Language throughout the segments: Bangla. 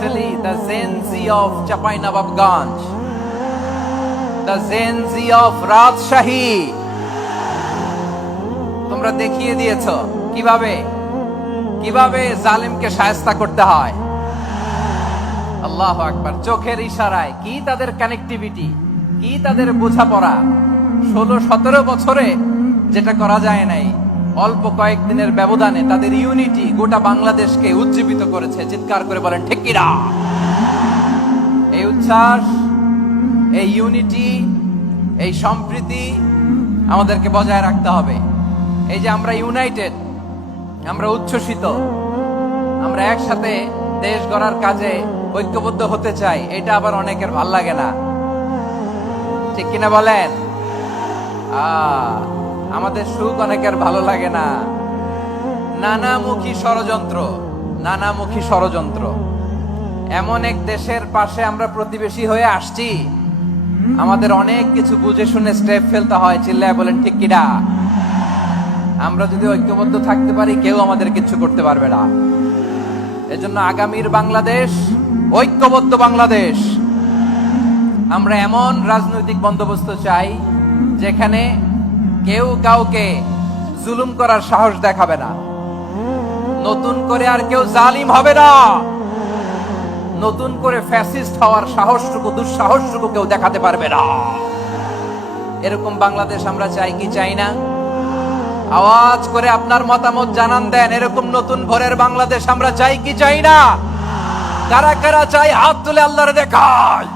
especially the Gen Z of Chapainababganj, the Gen Z of Rajshahi, তোমরা দেখিয়ে দিয়েছো কিভাবে কিভাবে জালিমকে শায়েস্তা করতে হয়। আল্লাহু আকবার। চোখের ইশারায় কি তাদের কানেক্টিভিটি, কি তাদের বোঝাপড়া। 16-17 বছরে যেটা করা যায় নাই, অল্প কয়েকদিনের ব্যবধানে তাদের ইউনিটি গোটা বাংলাদেশকে উজ্জীবিত করেছে। চিৎকার করে বলেন ঠিক কিনা? এই উচ্ছ্বাস, এই ইউনিটি, এই সম্প্রীতি আমাদেরকে বজায় রাখতে হবে। এই যে আমরা ইউনাইটেড, আমরা উচ্ছ্বসিত, আমরা একসাথে দেশ গড়ার কাজে ঐক্যবদ্ধ হতে চাই, এটা আবার অনেকের ভাল লাগে না। ঠিক কিনা বলেন? আমাদের সুখ অনেকের ভালো লাগে না। নানামুখী ষড়যন্ত্র, নানামুখী ষড়যন্ত্র। এমন এক দেশের পাশে আমরা প্রতিবেশী হয়ে আসছি, আমাদের অনেক কিছু বুঝে শুনে স্টেপ ফেলতে হয়। চিল্লায় বলেন ঠিক কিনা? আমরা যদি ঐক্যবদ্ধ থাকতে পারি, কেউ আমাদের কিছু করতে পারবে না। এজন্য আগামীর বাংলাদেশ ঐক্যবদ্ধ বাংলাদেশ। আমরা এমন রাজনৈতিক বন্দোবস্ত চাই যেখানে কেউ কাউকে জুলুম করার সাহস দেখাবে না। নতুন করে আর কেউ জালিম হবে না। নতুন করে ফ্যাসিস্ট হওয়ার সাহসটুকু, দুঃসাহসটুকু কেউ দেখাতে পারবে না। এরকম বাংলাদেশ আমরা চাই কি চাই না? আওয়াজ করে আপনার মতামত জানান দেন। এরকম নতুন ভোরের বাংলাদেশ আমরা চাই কি চাই না? কারা কারা চাই হাত তুলে আল্লাহরে দেখায়।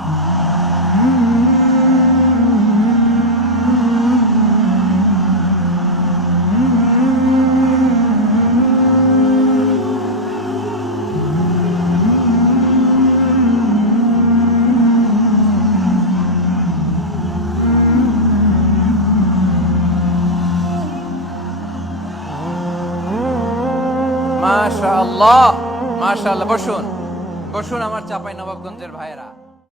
মাশাআল্লাহ, মাশাআল্লাহ। বসুন, বসুন আমার চাঁপাইনবাবগঞ্জের ভাইয়েরা।